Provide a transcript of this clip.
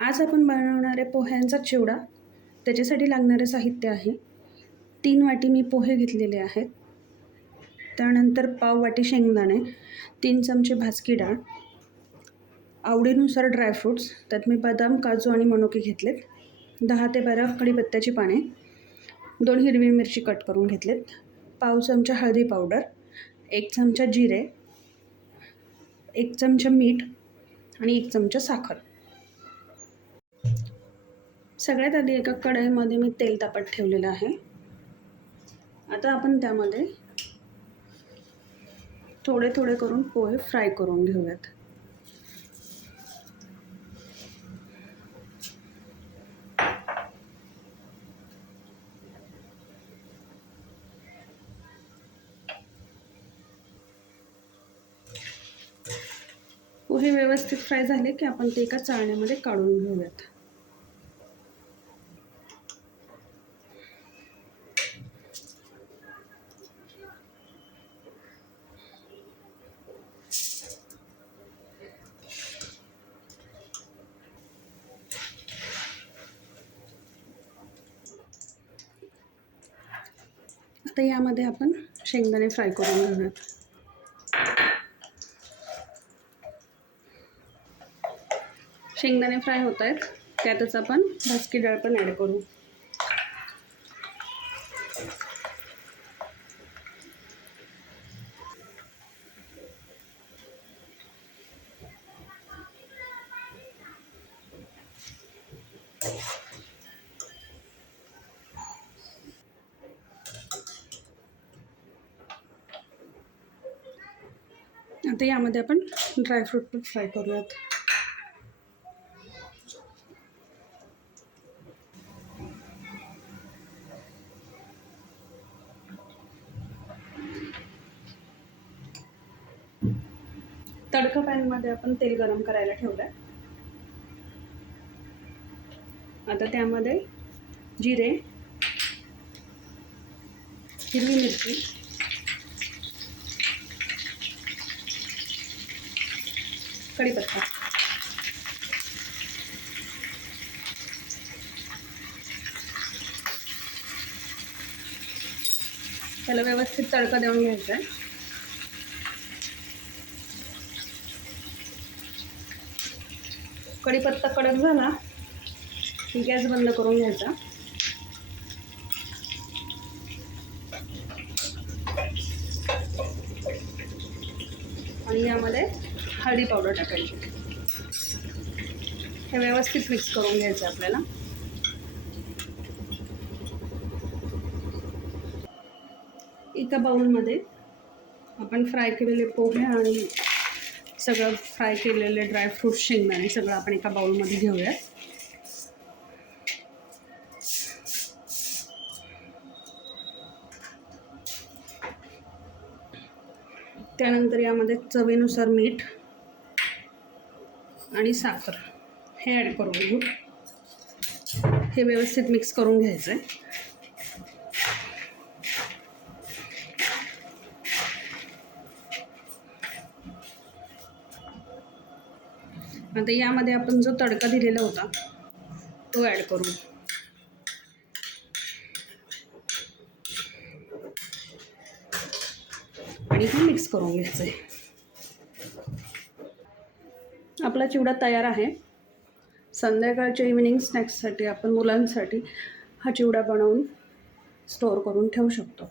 आज आपण बनवणार आहे पोह्यांचा चिवडा. त्याच्यासाठी लागणारे साहित्य आहे 3 वाटी मी पोहे घेतलेले आहेत. त्यानंतर पाव वाटी शेंगदाणे, 3 चमचे भाजकी डाळ, आवडीनुसार ड्रायफ्रूट्स, त्यात मी बदाम, काजू आणि मनुके घेतलेत, 10 ते 12 कढीपत्त्याची पाने, 2 हिरवी मिरची कट करून घेतलेत, पाव चमचा हळदी पावडर, 1 चमचा जिरे, 1 चमचा मीठ आणि 1 चमचा साखर. सगळ्यात आधी एका कढईमध्ये मी तेल तापत ठेवलेलं आहे. आता आपण त्यामध्ये थोडे थोडे करून पोहे फ्राय करून घेऊयात. पोहे व्यवस्थित फ्राय झाले की आपण ते एका चाळणीमध्ये काढून घेऊयात. आता यामध्ये आपण शेंगदाणे फ्राय करून घेऊयात. शेंगदाणे फ्राय होत आहेत, त्यातच आपण भाजकी डाळ पण ॲड करू. आता यामध्ये आपण ड्रायफ्रूट पण फ्राय करूयात. तडका पॅनमध्ये आपण तेल गरम करायला ठेवलं आहे. आता त्यामध्ये जिरे, हिरवी मिरची, कढीपत्ता, त्याला व्यवस्थित तडका देऊन घ्यायचा आहे. कढीपत्ता कडक झाला की गॅस बंद करून घ्यायचा. आणि यामध्ये हळदी पावडर टाकायची. हे व्यवस्थित मिक्स करून घ्यायचं आपल्याला. एका बाउलमध्ये आपण फ्राय केलेले पोहे आणि सगळं फ्राय केलेले ड्रायफ्रूट, शेंगदाणे सगळं आपण एका बाउलमध्ये घेऊया. त्यानंतर यामध्ये चवीनुसार मीठ आणि साखर हे ॲड करून घेऊ. हे व्यवस्थित मिक्स करून घ्यायचं आहे. आता यामध्ये आपण जो तडका दिलेला होता तो ॲड करू आणि हे मिक्स करून घ्यायचं आहे. आपला चिवडा तयार आहे. संध्याकाळच्या इव्हिनिंग स्नॅक्ससाठी आपण मुलांसाठी हा चिवडा बनवून स्टोअर करून ठेवू शकतो.